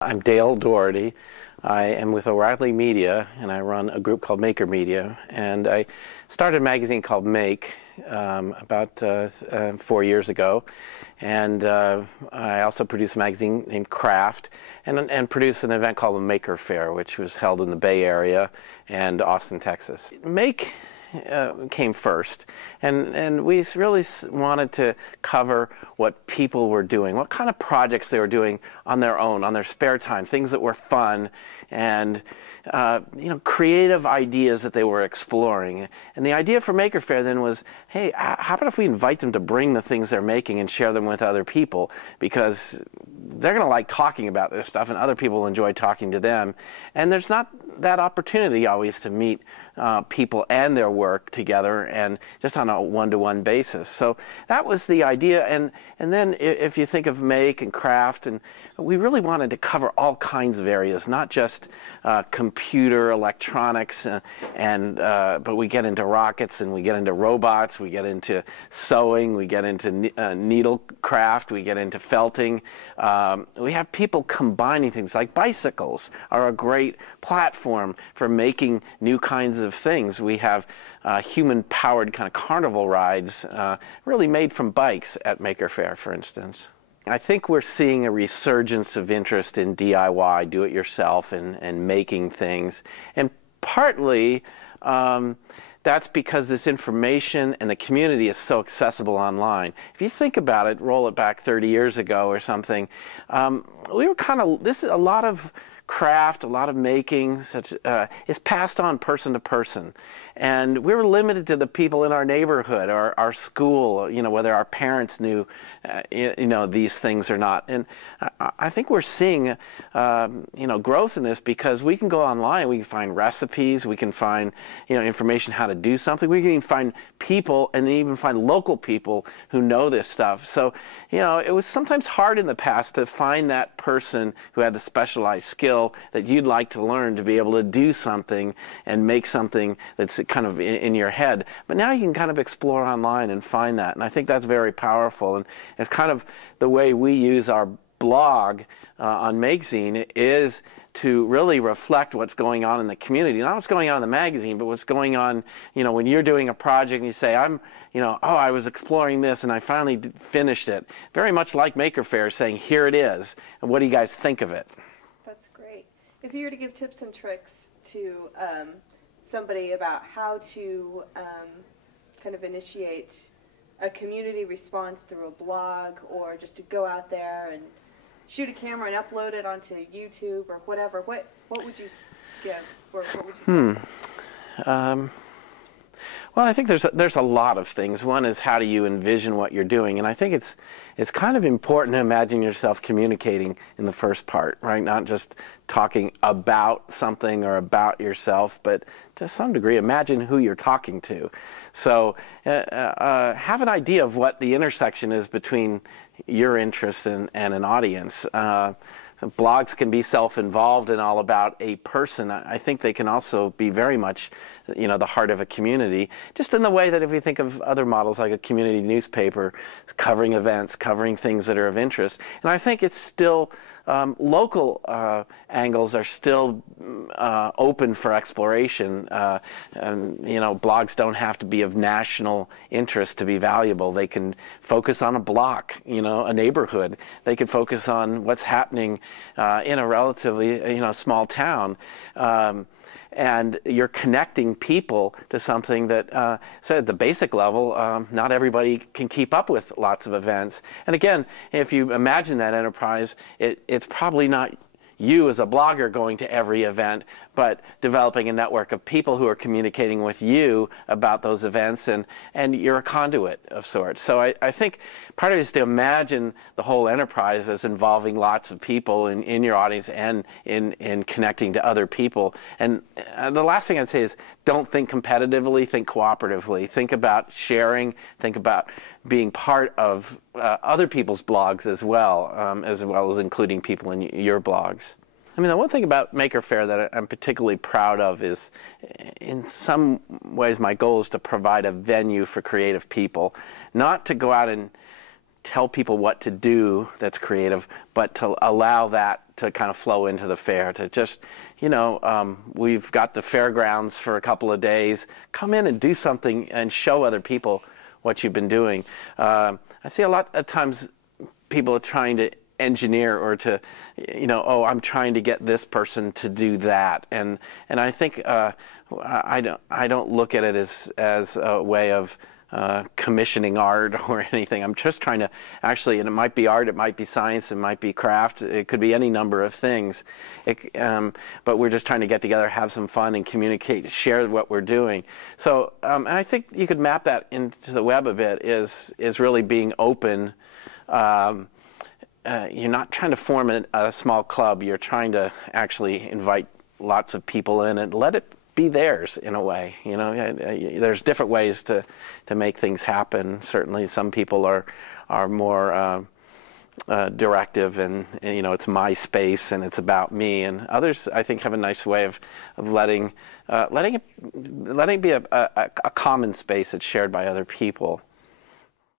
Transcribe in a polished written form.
I'm Dale Dougherty. I am with O'Reilly Media, and I run a group called Maker Media. And I started a magazine called Make about 4 years ago. And I also produce a magazine named Craft, and produce an event called the Maker Fair, which was held in the Bay Area and Austin, Texas. Make came first, and we really wanted to cover what people were doing, what kind of projects they were doing on their own, on their spare time, things that were fun, and creative ideas that they were exploring. And the idea for Maker Fair then was, hey, how about if we invite them to bring the things they're making and share them with other people, because they're going to like talking about this stuff, and other people enjoy talking to them. And there's not that opportunity always to meet people and their work together, and just on a one-to-one basis. So that was the idea. And then if you think of Make and Craft, and we really wanted to cover all kinds of areas, not just computer electronics, but we get into rockets, and we get into robots, we get into sewing, we get into needlecraft, we get into felting. We have people combining things, like bicycles are a great platform for making new kinds of things. We have human-powered kind of carnival rides really made from bikes at Maker Fair, for instance. I think we're seeing a resurgence of interest in DIY, do-it-yourself, and making things. And partly that's because this information and the community is so accessible online. If you think about it, roll it back 30 years ago or something, we were a lot of craft, a lot of making is passed on person to person. And we were limited to the people in our neighborhood or our school, whether our parents knew, these things or not. And I think we're seeing, growth in this, because we can go online, we can find recipes, we can find, information how to do something. We can even find people, and even find local people who know this stuff. So, it was sometimes hard in the past to find that person who had a specialized skill that you'd like to learn, to be able to do something and make something that's kind of in your head. But now you can kind of explore online and find that, and I think that's very powerful. And it's kind of the way we use our blog on Magazine, is to really reflect what's going on in the community, not what's going on in the magazine, but what's going on, when you're doing a project and you say, I was exploring this and I finally finished it. Very much like Maker Fair, saying, here it is, and what do you guys think of it? That's great. If you were to give tips and tricks to somebody about how to kind of initiate a community response through a blog, or just to go out there and shoot a camera and upload it onto YouTube or whatever, what would you give, or what would you say? Well, I think there's a lot of things. One is, how do you envision what you're doing? And I think it's kind of important to imagine yourself communicating in the first part, right? Not just talking about something or about yourself, but to some degree imagine who you're talking to. So have an idea of what the intersection is between your interest and an audience. So blogs can be self-involved and all about a person. I think they can also be very much, the heart of a community, just in the way that if we think of other models, like a community newspaper, covering events, covering things that are of interest. And I think it's still, local angles are still open for exploration. Blogs don't have to be of national interest to be valuable. They can focus on a block, a neighborhood. They could focus on what's happening in a relatively, small town. And you're connecting people to something that, so at the basic level, not everybody can keep up with lots of events. And again, if you imagine that enterprise, it's probably not you as a blogger going to every event, but developing a network of people who are communicating with you about those events, and you're a conduit of sorts. So I think part of it is to imagine the whole enterprise as involving lots of people in your audience, and in connecting to other people. And the last thing I'd say is, don't think competitively, think cooperatively. Think about sharing, think about being part of other people's blogs as well as including people in your blogs. I mean, the one thing about Maker Fair that I'm particularly proud of is, in some ways, my goal is to provide a venue for creative people, not to go out and tell people what to do that's creative, but to allow that to kind of flow into the fair, to just, we've got the fairgrounds for a couple of days. Come in and do something and show other people what you've been doing. I see a lot of times people are trying to engineer or to, I'm trying to get this person to do that. And I think I don't look at it as a way of commissioning art or anything. I'm just trying to actually, and it might be art, it might be science, it might be craft, it could be any number of things. But we're just trying to get together, have some fun, and communicate, share what we're doing. So, and I think you could map that into the web a bit, is really being open. You're not trying to form a small club. You're trying to actually invite lots of people in and let it be theirs in a way. There's different ways to make things happen. Certainly, some people are more directive, and it's my space and it's about me. And others, I think, have a nice way of letting it be a common space that's shared by other people.